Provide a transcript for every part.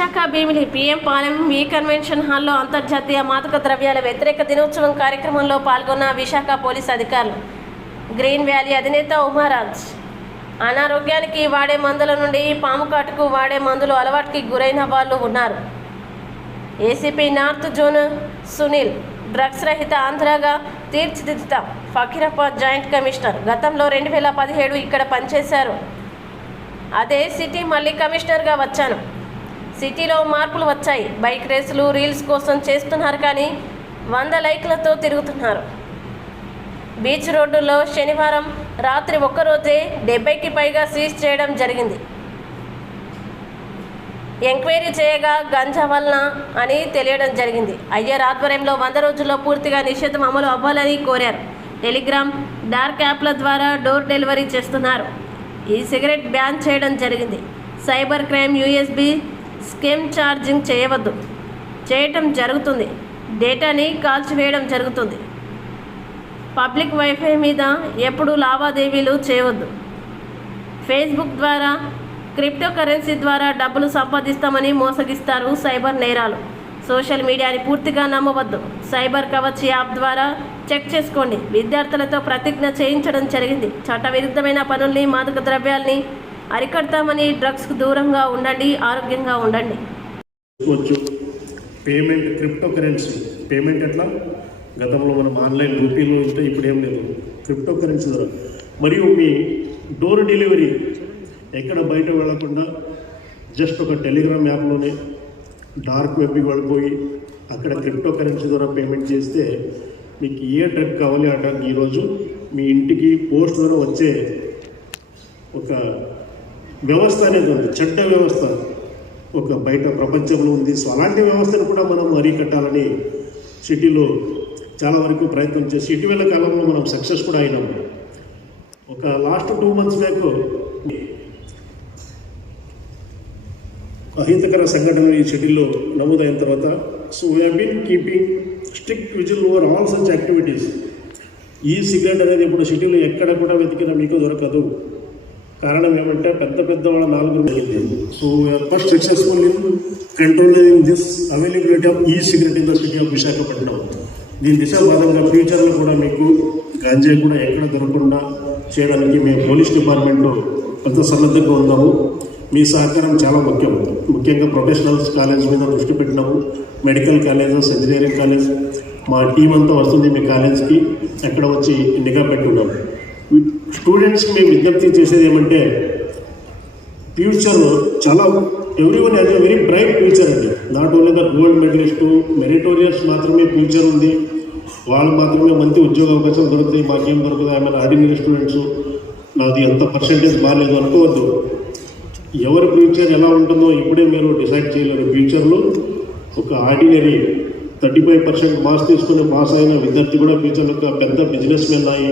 Visakha Bheemili PM Palem ఈ convention హాల్లో అంతర్జాతీయ మాదక ద్రవ్యాల వ్యతిరేక దినోత్సవం కార్యక్రమంలో పాల్గొన్న విశాఖ పోలీస్ అధికారులు. గ్రీన్ వ్యాలీ అధినేత ఉమారాజ్. అనారోగ్యానికి వాడే మందుల నుండి పాము కాటుకు వాడే మందులు అలవాటుకి గురైన వాళ్ళు ఉన్నారు. ACP north zone Sunil drugs రహిత ఆంధ్రగా తీర్చిదిద్దుతాం ఫకీరాబాద్ జాయింట్ కమిషనర్. గతంలో రెండు వేల పదిహేడు ఇక్కడ పనిచేశారు. అదే సిటీ మళ్ళీ కమిషనర్గా వచ్చాను. సిటీలో మార్పులు వచ్చాయి. బైక్ రేసులు రీల్స్ కోసం చేస్తున్నారు కానీ వంద లైక్లతో తిరుగుతున్నారు. బీచ్ రోడ్డులో శనివారం రాత్రి ఒక్కరోజే డెబ్బైకి పైగా సీజ్ చేయడం జరిగింది. ఎంక్వైరీ చేయగా గంజా వలన అని తెలియడం జరిగింది. అయ్యర్ ఆధ్వర్యంలో వంద రోజుల్లో పూర్తిగా నిషేధం అమలు అవ్వాలని కోరారు. టెలిగ్రామ్ డార్క్ యాప్ల ద్వారా డోర్ డెలివరీ చేస్తున్నారు. ఈ సిగరెట్ బ్యాన్ చేయడం జరిగింది. Cyber crime USB skim charging చేయవద్దు. చేయటం జరుగుతుంది. డేటాని కాల్చివేయడం జరుగుతుంది. పబ్లిక్ వైఫై మీద ఎప్పుడు లావాదేవీలు చేయవద్దు. ఫేస్బుక్ ద్వారా క్రిప్టో కరెన్సీ ద్వారా డబ్బులు సంపాదిస్తామని మోసగిస్తారు సైబర్ నేరాలు. సోషల్ మీడియాని పూర్తిగా నమ్మవద్దు. సైబర్ కవచ్ యాప్ ద్వారా చెక్ చేసుకోండి. విద్యార్థులతో ప్రతిజ్ఞ చేయించడం జరిగింది. చట్టవిరుద్ధమైన పనుల్ని మాదక ద్రవ్యాల్ని అరికడతామని డ్రగ్స్కు దూరంగా ఉండండి ఆరోగ్యంగా ఉండండి. పేమెంట్ క్రిప్టో కరెన్సీ పేమెంట్ ఎట్లా? గతంలో మనం ఆన్లైన్ రూపీలో ఉంటే ఇప్పుడు ఏం లేదు. క్రిప్టో కరెన్సీ ద్వారా. మరియు మీ డోర్ డెలివరీ. ఎక్కడ బయట వెళ్ళకుండా జస్ట్ ఒక టెలిగ్రామ్ యాప్లోనే డార్క్ వెబ్కి వెళ్ళిపోయి అక్కడ క్రిప్టో కరెన్సీ ద్వారా పేమెంట్ చేస్తే మీకు ఏ డ్రగ్ కావాలి ఆ డ్రగ్ ఈరోజు మీ ఇంటికి పోస్ట్ ద్వారా వచ్చే ఒక వ్యవస్థ అనేది ఉంది చట్ట వ్యవస్థ. ఒక బయట ప్రపంచంలో ఉంది. సో అలాంటి వ్యవస్థను కూడా మనం అరికట్టాలని సిటీలో చాలా వరకు ప్రయత్నం చేసి ఇటీవల కాలంలో మనం సక్సెస్ కూడా అయినాం. ఒక లాస్ట్ టూ మంత్స్ బ్యాక్ అహితకర సంఘటనలు ఈ సిటీలో నమోదైన తర్వాత so we been keeping strict vigil over all such activities ఈ సిగరెట్ అనేది ఇప్పుడు సిటీలో ఎక్కడ కూడా వెతికినా మీకు దొరకదు. కారణం ఏమంటే పెద్ద పెద్ద వాళ్ళ నాలుగు జరిగింది. So first successful in controlling this availability of e cigarette in the city of Visakhapatnam దీని దిశ భాగంగా ఫ్యూచర్లో కూడా మీకు గాంజా కూడా ఎక్కడ దొరకకుండా చేయడానికి మేము పోలీస్ డిపార్ట్మెంట్లో కొంత సన్నద్ధంగా ఉన్నాము. మీ సహకారం చాలా ముఖ్యం. ముఖ్యంగా ప్రొఫెషనల్స్ కాలేజ్ మీద దృష్టి పెట్టినాము. మెడికల్ కాలేజెస్ ఇంజనీరింగ్ కాలేజ్ మా టీం అంతా వస్తుంది మీ కాలేజ్కి. ఎక్కడ వచ్చి నిఘా పెట్టున్నాము. స్టూడెంట్స్కి మేము విజ్ఞప్తి చేసేది ఏమంటే ఫ్యూచర్ చాలా every one has a very bright future అండి. Not only the gold medalist meritorious మాత్రమే ఫ్యూచర్ ఉంది. వాళ్ళు మాత్రమే మంచి ఉద్యోగ అవకాశం దొరుకుతాయి. మాకేం దొరుకుతాయి ఆమె ఆర్డినరీ స్టూడెంట్స్ నాది ఎంత పర్సంటేజ్ బాగాలేదు అనుకోవద్దు. ఎవరి ఫ్యూచర్ ఎలా ఉంటుందో ఇప్పుడే మీరు డిసైడ్ చేయలేరు. ఫ్యూచర్లో ఒక ordinary thirty five percent marks తీసుకుని పాస్ అయిన విద్యార్థి కూడా ఫ్యూచర్లో ఒక పెద్ద బిజినెస్ మెన్ అయ్యి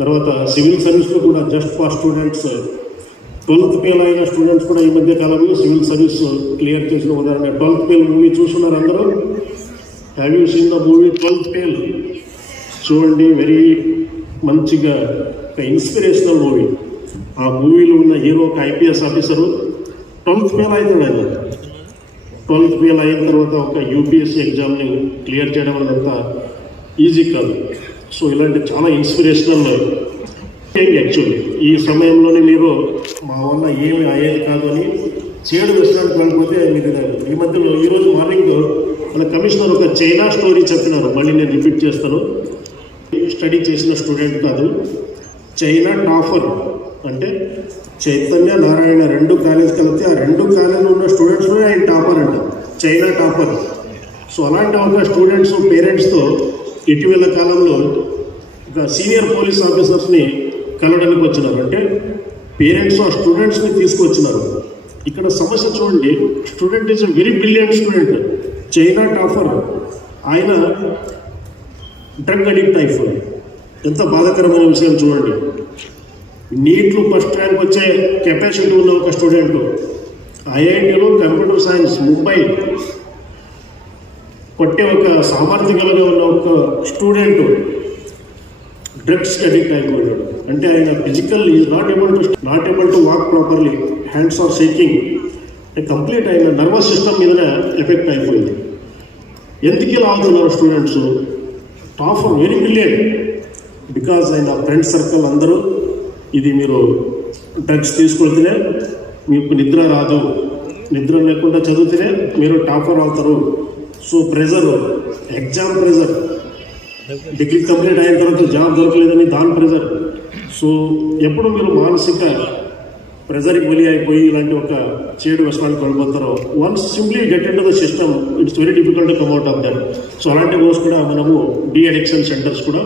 తర్వాత సివిల్ సర్వీస్లో కూడా just for students twelfth fail అయిన స్టూడెంట్స్ కూడా ఈ మధ్య కాలంలో సివిల్ సర్వీస్ క్లియర్ చేసిన ఉదాహరణ. ట్వెల్త్ ఫెయిల్ మూవీ చూస్తున్నారు అందరూ. Have you seen the movie twelfth fail చూడండి వెరీ మంచిగా ఒక ఇన్స్పిరేషనల్ మూవీ ఆ మూవీలో ఉన్న హీరో ఒక ఐపీఎస్ ఆఫీసరు ట్వెల్త్ ఫెయిల్ అవుతాడు ఆయన. ట్వెల్త్ ఫెయిల్ అయిన తర్వాత ఒక యూపీఎస్సీ ఎగ్జామ్ని క్లియర్ చేయడం అదంతా ఈజీ కాదు. సో ఇలాంటి చాలా ఇన్స్పిరేషనల్ యాక్చువల్లీ. ఈ సమయంలోనే మీరు మా వల్ల ఏమి అయ్యేది కాదు అని చేడు రెస్టారెంట్ వెళ్ళిపోతే మీరు ఈ మధ్యలో ఈరోజు మార్నింగ్ మన కమిషనర్ ఒక చైనా స్టోరీ చెప్పినారు. మళ్ళీ నేను రిపీట్ చేస్తాను. స్టడీ చేసిన స్టూడెంట్ కాదు. చైనా టాఫర్ అంటే చైతన్య నారాయణ రెండు కాలేజ్ కలిపితే ఆ రెండు కాలేజీలో ఉన్న స్టూడెంట్స్లో ఆయన టాపర్ అంట. China topper. సో అలాంటి ఒక స్టూడెంట్స్ పేరెంట్స్తో ఇటీవల కాలంలో ఒక సీనియర్ పోలీస్ ఆఫీసర్స్ని కలవడానికి వచ్చినారు. అంటే పేరెంట్స్ ఆ స్టూడెంట్స్ని తీసుకొచ్చినారు. ఇక్కడ సమస్య చూడండి. Student is a very brilliant student. China topper ఆయన డ్రగ్ అడిక్ట్ అయిపోయి. ఎంత బాధాకరమైన విషయం చూడండి. నీట్లు ఫస్ట్ ర్యాంక్ వచ్చే కెపాసిటీ ఉన్న ఒక స్టూడెంట్. ఐఐటిలో కంప్యూటర్ సైన్స్ ముంబై. కొట్టే ఒక సామర్థ్యం కలిగి ఉన్న ఒక స్టూడెంట్ డ్రగ్స్ అడిక్ట్ అయిపోయాడు. అంటే ఆయన physical is not able to not able to walk properly. Hands are shaking. Complete అయిన నర్వస్ సిస్టమ్ మీదనే ఎఫెక్ట్ అయిపోయింది. ఎందుకు ఇలా అవుతున్నారు students? Top very brilliant because ఆయన ఫ్రెండ్ సర్కిల్ అందరూ ఇది మీరు డ్రగ్స్ తీసుకుంటేనే మీకు నిద్ర రాదు. నిద్ర లేకుండా చదివితేనే మీరు టాపర్ అవుతారు. So pressure exam pressure degree complete అయిన తర్వాత జాబ్ దొరకలేదని దాని ప్రెజర్ సో ఎప్పుడు మీరు మానసిక ప్రెజర్కి బలి అయిపోయి ఇలాంటి ఒక చేడు వ్యసనానికి వెళ్ళిపోతారో once simply get in to the system it's very difficult come out of that so అలాంటి కోర్స్ కూడా మనము డి అడిక్షన్ సెంటర్స్ కూడా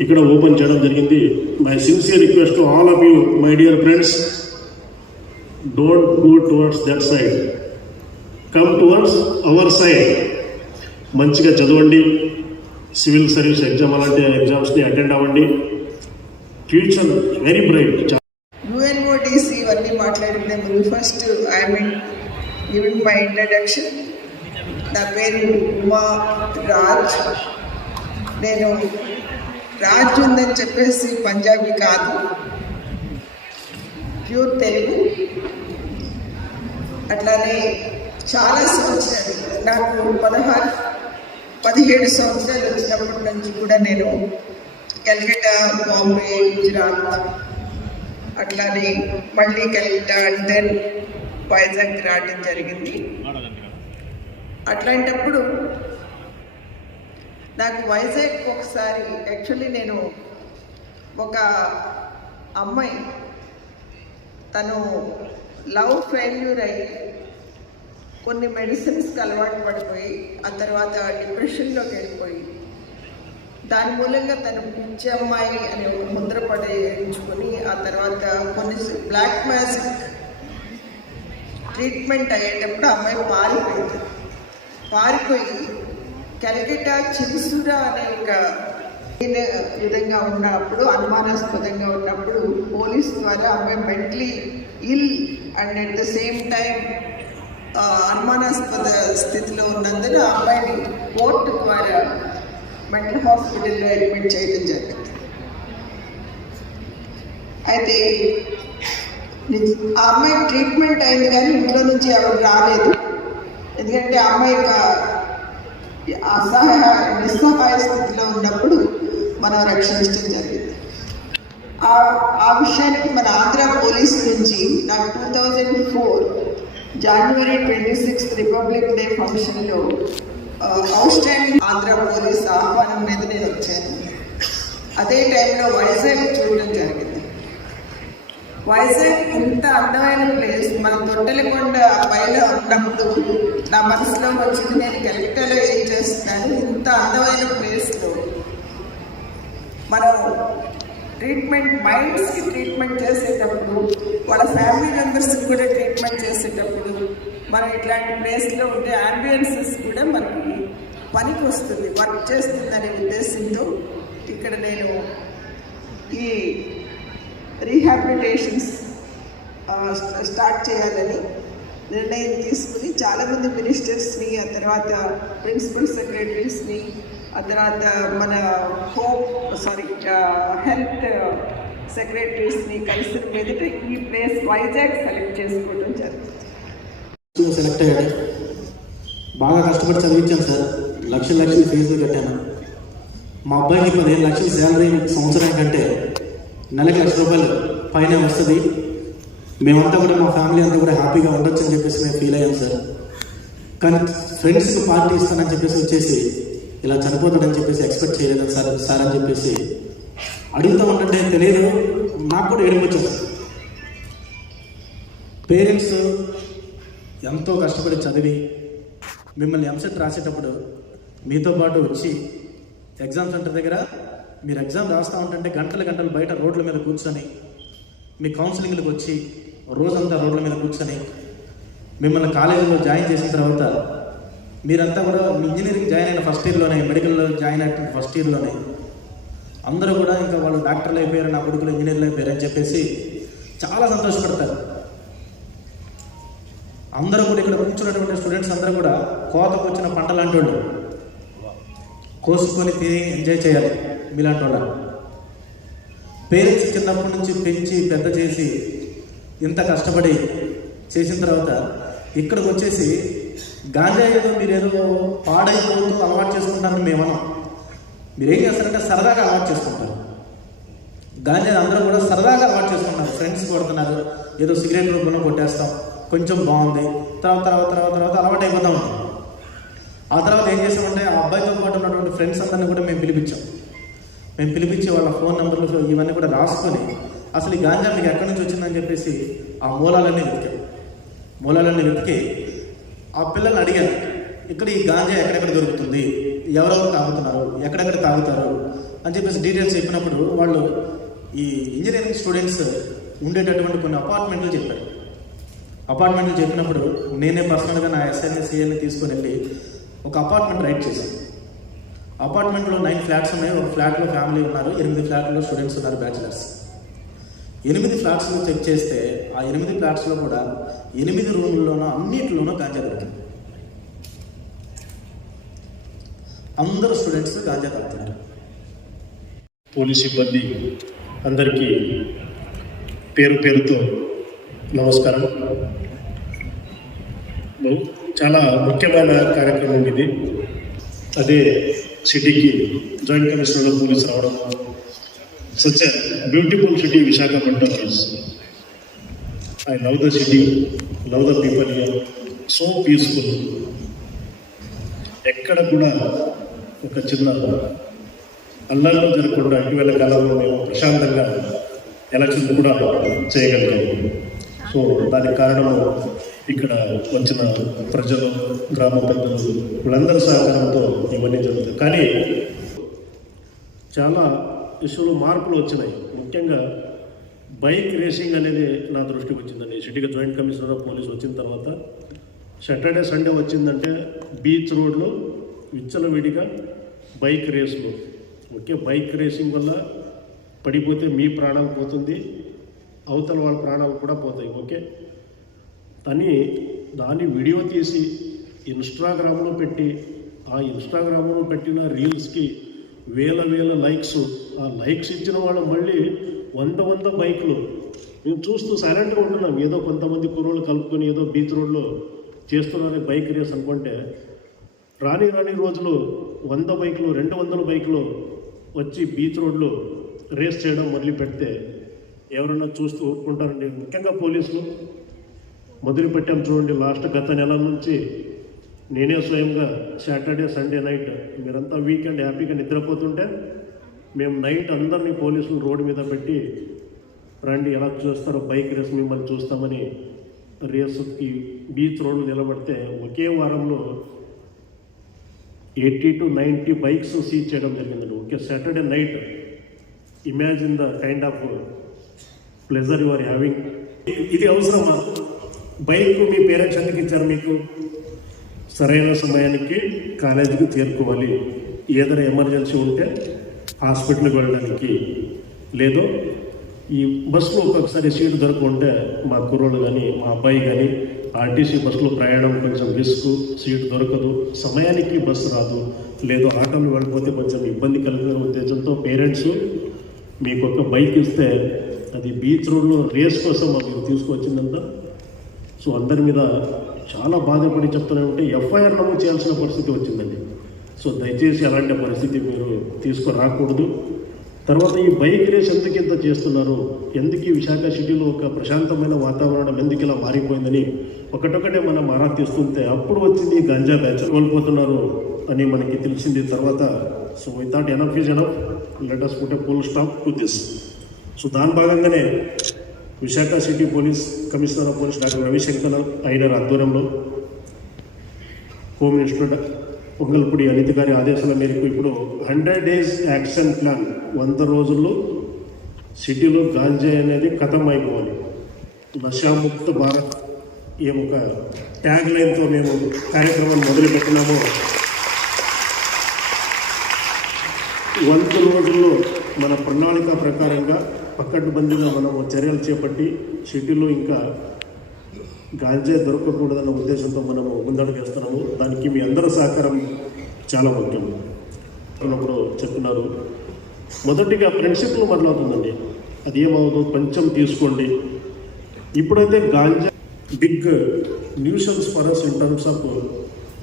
ఇక్కడ ఓపెన్ చేయడం జరిగింది. My sincere request all of you my dear friends don't go towards that side come towards our side మంచిగా చదవండి. Civil service exam అలాంటి ఎగ్జామ్స్ని అటెండ్ అవ్వండి. Future very bright. యుఎన్ఓడిసి ఇవన్నీ మాట్లాడిన ముందు first I mean giving my introduction నా పేరు ఉమా రాజ్. నేను రాజ్ ఉందని చెప్పేసి పంజాబీ కాదు. ప్యూర్ తెలుగు. అట్లానే చాలా సంవత్సరాలు నాకు పదహారు పదిహేడు సంవత్సరాలు వచ్చినప్పటి నుంచి కూడా నేను కల్కటా బాంబే గుజరాత్ అట్లానే మళ్ళీ కల్కటా అండ్ దెన్ వైజాగ్ రావడం జరిగింది. అట్లాంటప్పుడు నాకు వైజాగ్ ఒకసారి యాక్చువల్లీ నేను ఒక అమ్మాయి తను లవ్ ఫెయిల్యూర్ అయ్యి కొన్ని మెడిసిన్స్కి అలవాటు పడిపోయి ఆ తర్వాత డిప్రెషన్లోకి వెళ్ళిపోయి దాని మూలంగా తను పిచ్చి అమ్మాయి అని ఒక ముద్ర పడేయించుకొని ఆ తర్వాత కొన్ని బ్లాక్ మ్యాజిక్ ట్రీట్మెంట్ అయ్యేటప్పుడు అమ్మాయి పారిపోయింది. పారిపోయి కలకటా చిరుసురా అనే ఒక విధంగా ఉన్నప్పుడు అనుమానాస్పదంగా ఉన్నప్పుడు పోలీస్ ద్వారా అమ్మాయి mentally ill and at the same time అనుమానాస్పద స్థితిలో ఉన్నందున ఆ అమ్మాయిని కోర్టు ద్వారా మెంటల్ హాస్పిటల్లో అడ్మిట్ చేయడం జరిగింది. అయితే ఆ అమ్మాయి ట్రీట్మెంట్ అయింది కానీ ఇంట్లో నుంచి ఎవరు రాలేదు. ఎందుకంటే ఆ అమ్మాయి ఒక అసహాయ నిస్సహాయ స్థితిలో ఉన్నప్పుడు మనం రక్షించడం జరిగింది. ఆ ఆ విషయానికి మన ఆంధ్ర పోలీస్ నుంచి నాకు two thousand four January twenty sixth republic day ఫంక్షన్లో అవుట్ స్టాండింగ్ ఆంధ్ర పోలీస్ ఆహ్వానం మీద నేను వచ్చాను. అదే టైంలో వైజాగ్ చూడడం జరిగింది. వైజాగ్ ఇంత అందమైన ప్లేస్ మన తొట్టెలకొండ పైన ఉన్నప్పుడు నా మనసులో వచ్చింది నేను కలెక్టర్లో ఏం చేస్తున్నాను ఇంత అందమైన ప్లేస్లో మనం ట్రీట్మెంట్ మైండ్స్కి ట్రీట్మెంట్ చేసేటప్పుడు వాళ్ళ ఫ్యామిలీ మెంబర్స్కి కూడా ట్రీట్మెంట్ చేసేటప్పుడు మనం ఇట్లాంటి ప్లేస్లో ఉండే అంబులెన్సెస్ కూడా మనకి పనికి వస్తుంది వర్క్ చేస్తుందనే ఉద్దేశంతో ఇక్కడ నేను ఈ రీహాబిలిటేషన్స్ స్టార్ట్ చేయాలని నిర్ణయం తీసుకుని చాలామంది మినిస్టర్స్ని ఆ తర్వాత ప్రిన్సిపల్ సెక్రటరీస్ని ఆ తర్వాత మన హోమ్ సారీ హెల్త్ సెక్రటరీస్ని కలిసిన మీదట ఈ ప్లేస్ వైజాగ్ సెలెక్ట్ చేసుకోవడం జరిగింది. సెలెక్ట్ అయ్యాడు. బాగా కష్టపడి చదివించాను సార్. లక్షల లక్షలు ఫీజులు కట్టాను. మా అబ్బాయికి పదిహేను లక్షల శాలరీ సంవత్సరానికి కంటే నెలకు లక్ష రూపాయలు పైన వస్తుంది. మేమంతా కూడా మా ఫ్యామిలీ అంతా కూడా హ్యాపీగా ఉండొచ్చు అని చెప్పేసి మేము ఫీల్ అయ్యాం సార్. కానీ ఫ్రెండ్స్కి పార్టీ ఇస్తానని చెప్పేసి వచ్చేసి ఇలా చనిపోతాడని చెప్పేసి ఎక్స్పెక్ట్ చేయలేదు సార్ సార్ అని చెప్పేసి అడుగుతూ ఉంటుంటే తెలియదు. నాకు కూడా ఏడిపించదు పేరెంట్స్ ఎంతో కష్టపడి చదివి మిమ్మల్ని ఎంసెట్ రాసేటప్పుడు మీతో పాటు వచ్చి ఎగ్జామ్ సెంటర్ దగ్గర మీరు ఎగ్జామ్ రాస్తూ ఉంటుంటే గంటల గంటలు బయట రోడ్ల మీద కూర్చొని మీ కౌన్సిలింగ్లకు వచ్చి రోజంతా రోడ్ల మీద కూర్చొని మిమ్మల్ని కాలేజీలో జాయిన్ చేసిన తర్వాత మీరంతా కూడా ఇంజనీరింగ్ జాయిన్ అయిన ఫస్ట్ ఇయర్లోనే మెడికల్లో జాయిన్ అయిన ఫస్ట్ ఇయర్లోనే అందరూ కూడా ఇంకా వాళ్ళు డాక్టర్లు అయిపోయారు నా కొడుకులు ఇంజనీర్లు అయిపోయారు అని చెప్పేసి చాలా సంతోషపడతారు. అందరూ కూడా ఇక్కడ కూర్చున్నటువంటి స్టూడెంట్స్ అందరూ కూడా కోతకు వచ్చిన పంట లాంటి వాళ్ళు. కోసుకొని తిని ఎంజాయ్ చేయాలి మీలాంటి వాళ్ళ పేరెంట్స్ చిన్నప్పటి నుంచి పెంచి పెద్ద చేసి ఇంత కష్టపడి చేసిన తర్వాత ఇక్కడికి వచ్చేసి గాంజా ఏదో మీరు ఏదో పాడైపోతూ అలవాటు చేసుకుంటారని మేమన్నాం. మీరు ఏం చేస్తారంటే సరదాగా అలవాటు చేసుకుంటారు. గాంజా అందరూ కూడా సరదాగా అలవాటు చేసుకుంటున్నారు ఫ్రెండ్స్ కొడుతున్నారు ఏదో సిగరెట్ రూపంలో కొట్టేస్తాం కొంచెం బాగుంది తర్వాత తర్వాత తర్వాత తర్వాత అలవాటు అయిపోతూ ఉంటాం. ఆ తర్వాత ఏం చేసామంటే ఆ అబ్బాయితో పాటు ఉన్నటువంటి ఫ్రెండ్స్ అందరిని కూడా మేము పిలిపించాం. మేము పిలిపించి వాళ్ళ ఫోన్ నెంబర్లు ఇవన్నీ కూడా రాసుకొని అసలు ఈ గాంజా మీకు ఎక్కడి నుంచి వచ్చిందని చెప్పేసి ఆ మూలాలన్నీ వెతికాం. మూలాలన్నీ వెతికి ఆ పిల్లల్ని అడిగాను ఇక్కడ ఈ గాంజా ఎక్కడెక్కడ దొరుకుతుంది? ఎవరెవరు తాగుతున్నారు? ఎక్కడెక్కడ తాగుతారు? అని చెప్పేసి డీటెయిల్స్ చెప్పినప్పుడు వాళ్ళు ఈ ఇంజనీరింగ్ స్టూడెంట్స్ ఉండేటటువంటి కొన్ని అపార్ట్మెంట్లు చెప్పారు. అపార్ట్మెంట్లు చెప్పినప్పుడు నేనే పర్సనల్గా నా ఎస్ఐని సిఐని తీసుకొని వెళ్ళి ఒక అపార్ట్మెంట్ రైట్ చేశాను. అపార్ట్మెంట్లో నైన్ ఫ్లాట్స్ ఉన్నాయి. ఒక ఫ్లాట్లో ఫ్యామిలీ ఉన్నారు. ఎనిమిది ఫ్లాట్లో స్టూడెంట్స్ ఉన్నారు బ్యాచిలర్స్ ఎనిమిది ఫ్లాట్స్లో చెక్ చేస్తే ఆ ఎనిమిది ఫ్లాట్స్లో కూడా ఎనిమిది రూముల్లోనూ అన్నిటిలోనూ గాంజా దొరికింది. అందరూ స్టూడెంట్స్ గాంజా తాగుతున్నారు పోలీస్ సిబ్బంది అందరికీ పేరు పేరుతో నమస్కారం. చాలా ముఖ్యమైన కార్యక్రమం ఇది. అదే సిటీకి జాయింట్ కమిషనర్ ఆఫ్ పోలీస్ రావడం. Such beautiful city Visakhapatnam is I love the city love the people so peaceful ఎక్కడ కూడా ఒక చిన్న అల్లల్లో జరగకుండా ఇటీవల కాలంలో మేము ప్రశాంతంగా ఎలక్షన్ కూడా చేయగలిగాము సో దానికి కారణము ఇక్కడ వచ్చిన ప్రజలు గ్రామ పెద్దలు వీళ్ళందరి సహకారంతో ఇవన్నీ జరుగుతాయి. కానీ చాలా విషయంలో మార్పులు వచ్చినాయి. ముఖ్యంగా బైక్ రేసింగ్ అనేది నా దృష్టికి వచ్చిందండి. సిటీగా జాయింట్ కమిషనర్ ఆఫ్ పోలీస్ వచ్చిన తర్వాత సాటర్డే సండే వచ్చిందంటే బీచ్ రోడ్లో విచ్చలవిడిగా బైక్ రేసులు. ఓకే బైక్ రేసింగ్ వల్ల పడిపోతే మీ ప్రాణాలు పోతుంది అవతల వాళ్ళ ప్రాణాలు కూడా పోతాయి. ఓకే కానీ దాన్ని వీడియో తీసి ఇన్స్టాగ్రామ్లో పెట్టి ఆ ఇన్స్టాగ్రామ్లో పెట్టిన రీల్స్కి వేల వేల లైక్స్. ఆ లైక్స్ ఇచ్చిన వాళ్ళు మళ్ళీ వంద వంద బైక్లు. మేము చూస్తూ సైలెంట్గా ఉంటున్నాం ఏదో కొంతమంది కుర్రోళ్ళు కలుపుకొని ఏదో బీచ్ రోడ్లో చేస్తున్నారని బైక్ రేస్ అనుకుంటే రాని రాని రోజులు వంద బైకులు రెండు వందల బైకులు వచ్చి బీచ్ రోడ్లో రేస్ చేయడం మొదలు పెడితే ఎవరన్నా చూస్తూ ఊరుకుంటారండి ముఖ్యంగా పోలీసులు మొదలు పెట్టాం చూడండి లాస్ట్ గత నెల నుంచి నేనే స్వయంగా సాటర్డే సండే నైట్ మీరంతా వీకెండ్ హ్యాపీగా నిద్రపోతుంటే మేము నైట్ అందరినీ పోలీసులు రోడ్డు మీద పెట్టి రండి ఎలా చూస్తారో బైక్ రేస్ మిమ్మల్ని చూస్తామని రేసుకి బీచ్ రోడ్లు నిలబడితే ఒకే వారంలో eighty two ninety bikes seize చేయడం జరిగిందండి. Okay Saturday night imagine the kind of pleasure you are having. ఇది అవసరమా? బైక్ మీ పేరెంట్స్ ఎందుకు ఇచ్చారు మీకు? సరైన సమయానికి కాలేజీకి చేరుకోవాలి. ఏదైనా ఎమర్జెన్సీ ఉంటే హాస్పిటల్కి వెళ్ళడానికి. లేదో ఈ బస్సులో ఒక్కొక్కసారి సీటు దొరకకుంటే మా కుర్రోడు కానీ మా అబ్బాయి కానీ ఆర్టీసీ బస్సులో ప్రయాణం కొంచెం రిస్క్ సీటు దొరకదు సమయానికి బస్సు రాదు లేదు ఆటోలు వెళ్ళిపోతే కొంచెం ఇబ్బంది కలిగిన ఉద్దేశంతో పేరెంట్స్ మీకు ఒక బైక్ ఇస్తే అది బీచ్ రోడ్లో రేస్ కోసం మాకు తీసుకువచ్చిందంత. సో అందరి మీద చాలా బాధపడి చెప్తూనే ఉంటే ఎఫ్ఐఆర్ నమోదు చేయాల్సిన పరిస్థితి వచ్చిందండి. సో దయచేసి అలాంటి పరిస్థితి మీరు తీసుకురాకూడదు. తర్వాత ఈ బైక్ రేస్ ఎందుకు ఇంత చేస్తున్నారు? ఎందుకు ఈ విశాఖ సిటీలో ఒక ప్రశాంతమైన వాతావరణం ఎందుకు ఇలా మారిపోయిందని ఒకటొకటే మనం ఆరా తీస్తుంటే అప్పుడు వచ్చింది గంజా బ్యాచ్ కోల్పోతున్నారు అని మనకి తెలిసింది. తర్వాత so why thought enough is enough let us put full stop to this so దాని భాగంగానే Visakha city police commissioner of police doctor Ravishankar ఐడర్ ఆధ్వర్యంలో హోమ్ మినిస్టర్ పొంగల్పూడి అనిత గారి ఆదేశాల మేరకు ఇప్పుడు హండ్రెడ్ డేస్ యాక్షన్ ప్లాన్ వంద రోజుల్లో సిటీలో గాంజా అనేది ఖతం అయిపోవాలి నశాముక్త భారత్ ఈ ఒక ట్యాగ్ లైన్తో మేము కార్యక్రమం మొదలుపెట్టినామో. వంద రోజుల్లో మన ప్రణాళిక ప్రకారంగా పక్కటి పక్కడ్బందీగా మనము చర్యలు చేపట్టి సిటీలో ఇంకా గాంజా దొరకకూడదన్న ఉద్దేశంతో మనము ముందడుగు వేస్తున్నాము. దానికి మీ అందరి సహకారం చాలా ముఖ్యం. అన్నప్పుడు చెప్తున్నారు. మొదటిగా ఫ్రెండ్షిప్లో మొదలవుతుందండి. అది ఏమవుతుందో కొంచెం తీసుకోండి. ఇప్పుడైతే ganja big nuisance for us in terms of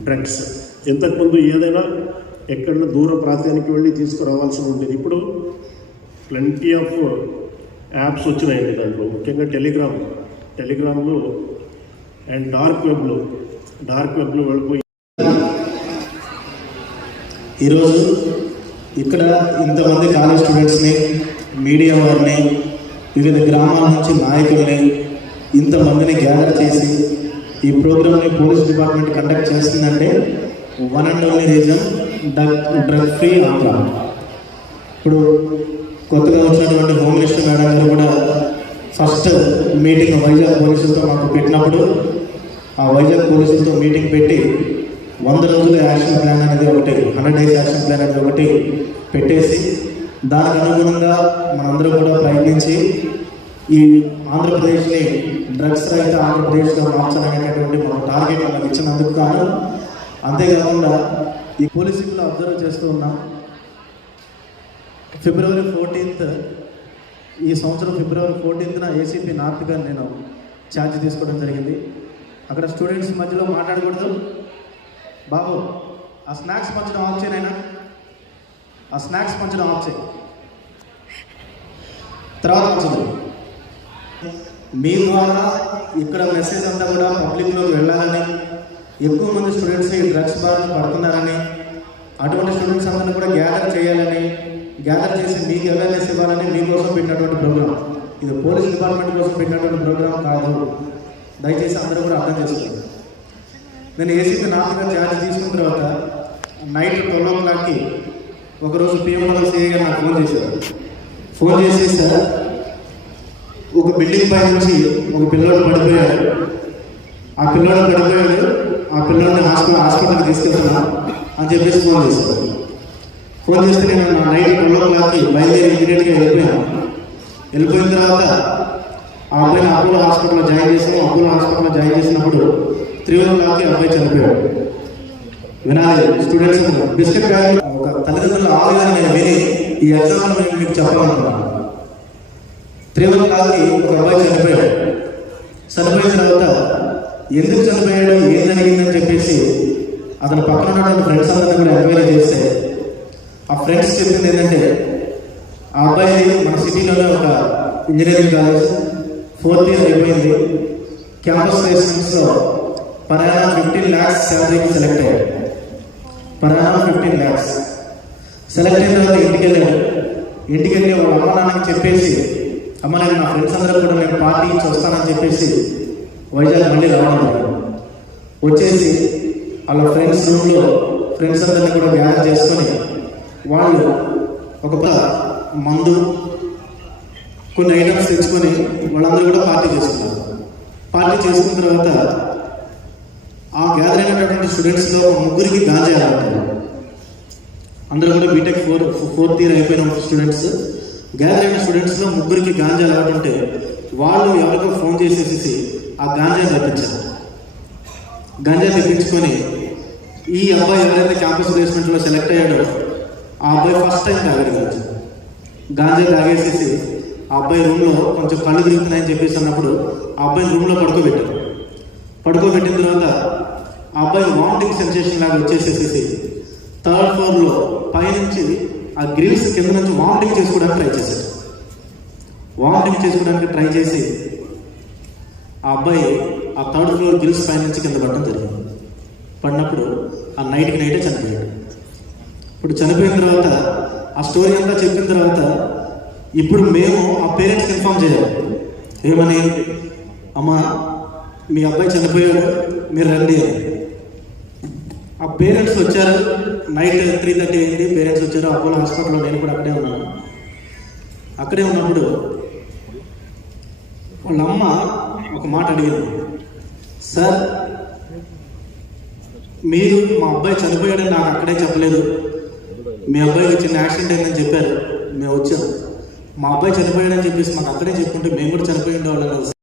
drugs. ఇంతకుముందు ఏదైనా ఎక్కడ దూర ప్రాంతానికి వెళ్ళి తీసుకురావాల్సి ఉండేది. ఇప్పుడు ప్lenty ఆఫ్ యాప్స్ వచ్చినాయండి దాంట్లో. ముఖ్యంగా టెలిగ్రామ్. టెలిగ్రామ్లో అండ్ డార్క్ వెబ్లో డార్క్ వెబ్లో వెళ్ళిపోయి ఈరోజు ఇక్కడ ఇంతమంది కాలేజ్ స్టూడెంట్స్ని మీడియా వారిని వివిధ గ్రామాల నుంచి నాయకుల్ని ఇంతమందిని గ్యాదర్ చేసి ఈ ప్రోగ్రామ్ని పోలీస్ డిపార్ట్మెంట్ కండక్ట్ చేస్తుందంటే one and only reason drug drug free Andhra. ఇప్పుడు కొత్తగా వచ్చినటువంటి హోమ్ మినిస్టర్ మేడం గారు కూడా ఫస్ట్ మీటింగ్ వైజాగ్ పోలీసులతో మాకు పెట్టినప్పుడు ఆ వైజాగ్ పోలీసులతో మీటింగ్ పెట్టి వంద రోజుల యాక్షన్ ప్లాన్ అనేది ఒకటి హండ్రెడ్ డేస్ యాక్షన్ ప్లాన్ అనేది ఒకటి పెట్టేసి దానికి అనుగుణంగా మనందరం కూడా ప్రయత్నించి ఈ ఆంధ్రప్రదేశ్ని డ్రగ్స్ రహిత ఆంధ్రప్రదేశ్గా మార్చాలనేటటువంటి మన టార్గెట్ మనకు ఇచ్చినందుకు కాదు అంతేకాకుండా ఈ పోలీసులు అబ్జర్వ్ చేస్తూ ఉన్నాం. ఫిబ్రవరి ఫోర్టీన్త్ ఈ సంవత్సరం ఫిబ్రవరి ఫోర్టీన్త్న ఏసీపీ నార్త్గా నేను ఛార్జ్ తీసుకోవడం జరిగింది. అక్కడ స్టూడెంట్స్ మధ్యలో మాట్లాడకూడదు. బాబు ఆ స్నాక్స్ పంచడం ఆఫ్ చేయనైనా ఆ స్నాక్స్ పంచడం ఆఫ్ చేయి. తర్వాత వచ్చింది మీ ద్వారా ఇక్కడ మెసేజ్ అంతా కూడా పబ్లిక్లో వెళ్ళాలని ఎక్కువ మంది స్టూడెంట్స్ ఈ డ్రగ్స్ బారిన పడుతున్నారని అటువంటి స్టూడెంట్స్ అందరినీ కూడా గ్యాదర్ చేయాలని గ్యాదర్ చేసి మీకు అవేర్నెస్ ఇవ్వాలని మీకోసం పెట్టినటువంటి ప్రోగ్రామ్ ఇది పోలీస్ డిపార్ట్మెంట్ కోసం పెట్టినటువంటి ప్రోగ్రామ్ కాదు. దయచేసి అందరూ కూడా అర్థం చేసుకోండి. నేను ఏసీపీ నాకుగా ఛార్జ్ తీసుకున్న తర్వాత నైట్ ట్వెల్వ్ ఓ క్లాక్కి ఒకరోజు పిఎంఓ సీఏగా నాకు ఫోన్ చేశారు ఫోన్ చేసి సార్ ఒక బిల్డింగ్ పై నుంచి ఒక పిల్లోడు పడిపోయాడు. ఆ పిల్లోడు పడిపోయాడు. ఆ పిల్లోడిని హాస్పిటల్ హాస్పిటల్కి తీసుకెళ్తున్నా అని చెప్పేసి ఫోన్ చేశారు ఫోన్ చేస్తే నేను నైట్ ట్వెల్వ్ ఓ క్లాక్కి బయలుదేరి ఇమీడియట్గా వెళ్ళిపోయాను. వెళ్ళిపోయిన తర్వాత ఆ అబ్బాయిని అపోలో హాస్పిటల్లో జాయిన్ చేసాము అపోలో హాస్పిటల్లో జాయిన్ చేసినప్పుడు త్రీ ఓ క్లాక్కి అబ్బాయి చనిపోయాడు. వినాలి స్టూడెంట్స్ బిస్కెట్ బ్యాగ్ ఒక తల్లిదండ్రుల ఆలోచన నేను విని ఈ ఎగ్జామ్ నేను మీకు చెప్పాలనుకున్నాను. త్రీ ఓ క్లాక్కి ఒక అబ్బాయి చనిపోయాడు. చనిపోయిన తర్వాత ఎందుకు చనిపోయాడు? ఏం జరిగిందని చెప్పేసి అతను పక్కన ఉన్నటువంటి ఫ్రెండ్స్ అందరినీ కూడా ఎంక్వైరీ చేస్తే ఆ ఫ్రెండ్స్ చెప్పింది ఏంటంటే ఆ అబ్బాయి మన సిటీలోనే ఒక ఇంజనీరింగ్ కాలేజ్ ఫోర్త్ ఇయర్ అయిపోయింది. క్యాంపస్ ప్లేస్మెంట్స్లో పర్ యానం ఫిఫ్టీన్ ల్యాక్స్ శాలరీకి సెలెక్ట్ అయ్యాడు. Per annum fifteen lakhs select అయిన తర్వాత ఇంటికి వెళ్ళాడు. ఇంటికి వెళ్ళి వాళ్ళ అమ్మ నాన్నకి చెప్పేసి అమ్మ నేను నా ఫ్రెండ్స్ అందరూ కూడా నేను పార్టీ నుంచి వస్తానని చెప్పేసి వైజాగ్ మళ్ళీ రావడం వచ్చేసి వాళ్ళ ఫ్రెండ్స్ రూమ్లో ఫ్రెండ్స్ అందరినీ కూడా గ్యాదర్ చేసుకొని వాళ్ళు ఒక మందు కొన్ని ఐటమ్స్ తెచ్చుకొని వాళ్ళందరూ కూడా పార్టీ చేసుకున్నారు పార్టీ చేసుకున్న తర్వాత ఆ గ్యాదర్ అయినటువంటి స్టూడెంట్స్లో ఒక ముగ్గురికి గాంజా అలవాటు అందరూ కూడా బీటెక్ ఫోర్ ఫోర్త్ ఇయర్ అయిపోయిన స్టూడెంట్స్ గ్యాదర్ అయిన స్టూడెంట్స్లో ముగ్గురికి గాంజా అలవాటు ఉంటే వాళ్ళు ఎవరికో ఫోన్ చేసేసి ఆ గాంజా తెప్పించారు. గాంజా తెప్పించుకొని ఈ అబ్బాయి ఎవరైతే క్యాంపస్ ప్లేస్మెంట్లో సెలెక్ట్ అయ్యాడో ఆ అబ్బాయి ఫస్ట్ టైం తాగాడు గాంజా గాంజా తాగేసేసి ఆ అబ్బాయి రూమ్లో కొంచెం కళ్ళు తిరుగుతున్నాయని చెప్పేసి అన్నప్పుడు ఆ అబ్బాయిని రూమ్లో పడుకోబెట్టారు పడుకోబెట్టిన తర్వాత ఆ అబ్బాయి వామిటింగ్ సెన్సేషన్ లాగా వచ్చేసేసి థర్డ్ ఫ్లోర్లో పైనుంచి ఆ గ్రిల్స్ కింద నుంచి వామిటింగ్ చేసుకోవడానికి ట్రై చేశాడు. వామిటింగ్ చేసుకోవడానికి ట్రై చేసి ఆ అబ్బాయి ఆ థర్డ్ ఫ్లోర్ గ్రిల్స్ పైనుంచి కింద పడడం జరిగింది. పడినప్పుడు ఆ నైట్కి నైటే చనిపోయాడు. ఇప్పుడు చనిపోయిన తర్వాత ఆ స్టోరీ అంతా చెప్పిన తర్వాత ఇప్పుడు మేము ఆ పేరెంట్స్ ఇన్ఫామ్ చేయాలి. ఏమని? అమ్మా మీ అబ్బాయి చనిపోయాడు మీరు రండి ఆ పేరెంట్స్ వచ్చారు నైట్ త్రీ థర్టీ అయింది పేరెంట్స్ వచ్చారు అపోలో హాస్పిటల్లో నేను కూడా అక్కడే ఉన్నాను. అక్కడే ఉన్నప్పుడు వాళ్ళ అమ్మ ఒక మాట అడిగింది. సార్ మీరు మా అబ్బాయి చనిపోయాడని నాకు అక్కడే చెప్పలేదు. మీ అబ్బాయికి చిన్న యాక్సిడెంట్ అయిందని చెప్పారు. మేము వచ్చాం. మా అబ్బాయి చనిపోయాడని చెప్పేసి మాకు అక్కడే చెప్పుకుంటే మేము కూడా చనిపోయి ఉండేవాళ్ళం కదా